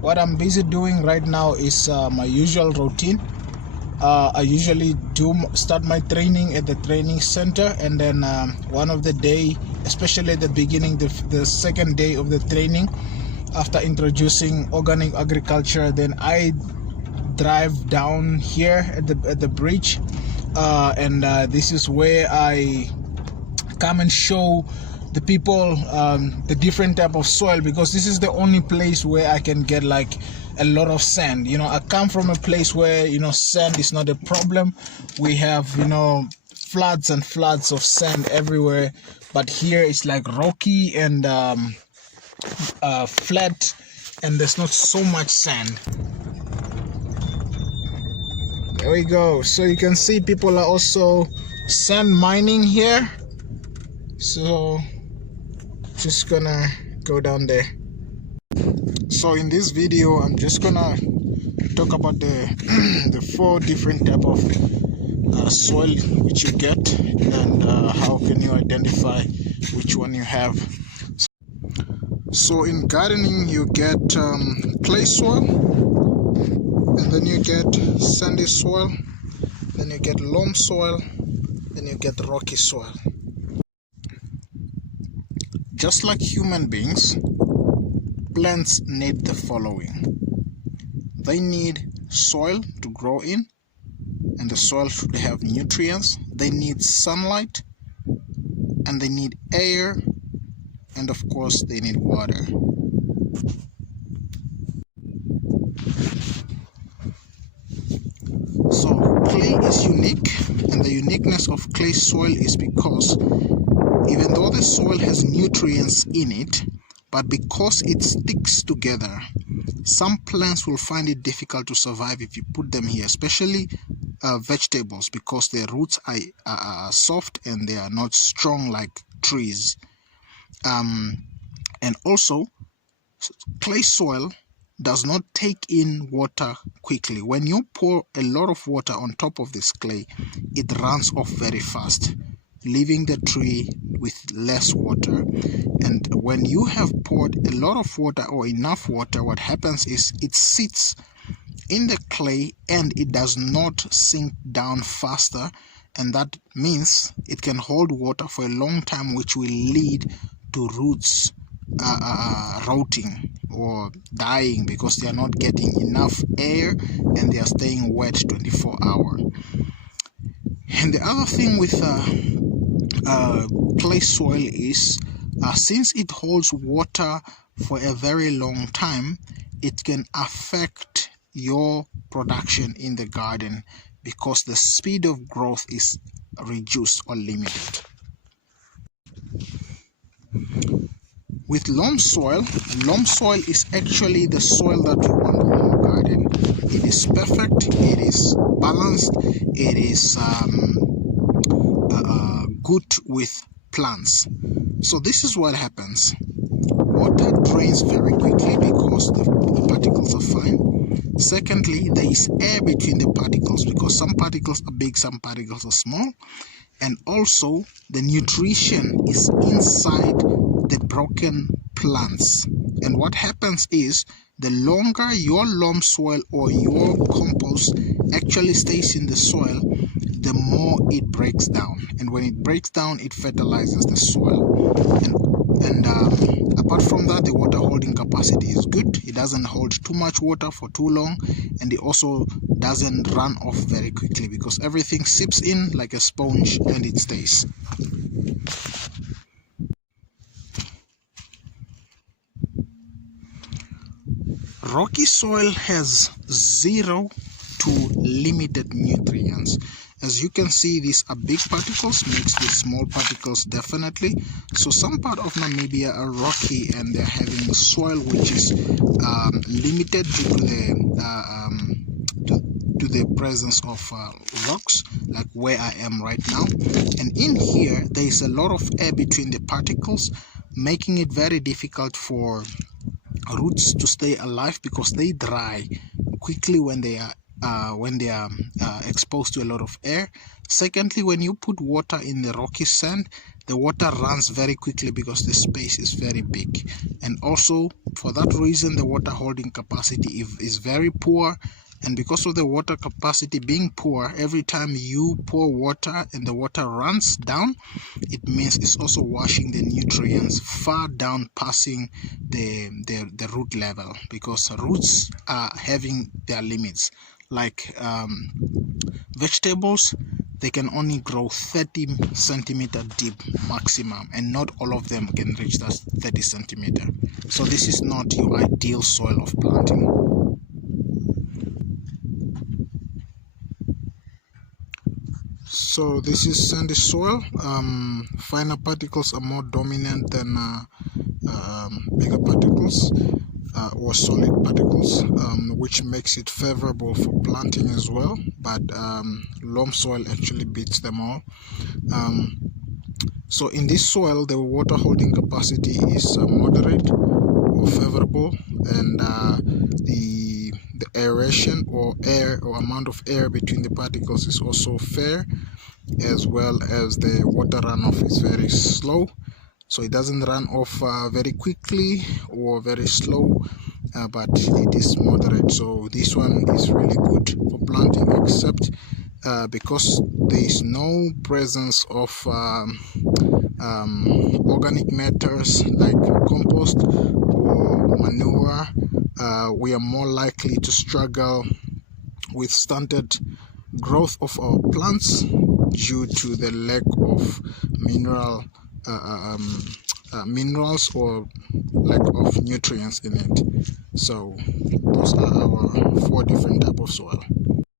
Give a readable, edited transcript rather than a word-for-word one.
what I'm busy doing right now is my usual routine. I usually start my training at the training center, and then one of the day, especially at the beginning, the second day of the training, after introducing organic agriculture, then I drive down here at the bridge, and this is where I come and show the people the different type of soil, because this is the only place where I can get like a lot of sand. I come from a place where sand is not a problem. We have floods and floods of sand everywhere, but here it's like rocky and flat, and there's not so much sand. There we go. So you can see people are also sand mining here. So just gonna go down there. So in this video I'm just gonna talk about the 4 different type of soil which you get, and how can you identify which one you have. So in gardening you get clay soil, and then you get sandy soil, then you get loam soil, then you get rocky soil. Just like human beings, plants need the following. They need soil to grow in, and the soil should have nutrients. They need sunlight, and they need air, and of course they need water. So clay is unique, and the uniqueness of clay soil is because even though the soil has nutrients in it, but because it sticks together, some plants will find it difficult to survive if you put them here, especially vegetables, because their roots are soft and they are not strong like trees. And also, clay soil does not take in water quickly. When you pour a lot of water on top of this clay, it runs off very fast, leaving the tree with less water. And when you have poured a lot of water or enough water, what happens is it sits in the clay and it does not sink down faster, and that means it can hold water for a long time, which will lead to roots rotting or dying because they are not getting enough air and they are staying wet 24 hours. And the other thing with clay soil is since it holds water for a very long time, it can affect your production in the garden because the speed of growth is reduced or limited. With loam soil is actually the soil that you want in your garden. It is perfect, it is balanced, it is good with plants. So this is what happens. Water drains very quickly because the particles are fine. Secondly, there is air between the particles because some particles are big, some particles are small. And also the nutrition is inside the broken plants. And what happens is the longer your loam soil or your compost actually stays in the soil, the more it breaks down. And when it breaks down, it fertilizes the soil. And apart from that, the water holding capacity is good. It doesn't hold too much water for too long, and it also doesn't run off very quickly because everything seeps in like a sponge and it stays. Rocky soil has 0 to limited nutrients. As you can see, these are big particles mixed with small particles, definitely. So some part of Namibia are rocky and they're having soil which is limited due to the presence of rocks, like where I am right now. And in here, there is a lot of air between the particles, making it very difficult for roots to stay alive because they dry quickly when they are exposed to a lot of air. Secondly, when you put water in the rocky sand, the water runs very quickly because the space is very big. And also for that reason, the water holding capacity is very poor. And because of the water capacity being poor, every time you pour water and the water runs down, it means it's also washing the nutrients far down, passing the root level, because roots are having their limits. Like vegetables, they can only grow 30 centimeter deep maximum, and not all of them can reach that 30 centimeter. So this is not your ideal soil of planting. So this is sandy soil. Finer particles are more dominant than bigger particles or solid particles, which makes it favorable for planting as well. But loam soil actually beats them all. So in this soil, the water holding capacity is moderate or favorable, and the aeration or air or amount of air between the particles is also fair, as well as the water runoff is very slow. So it doesn't run off very quickly or very slow, but it is moderate. So this one is really good for planting, except because there is no presence of organic matters like compost or manure. We are more likely to struggle with stunted growth of our plants due to the lack of minerals or lack of nutrients in it. So those are our 4 different types of soil.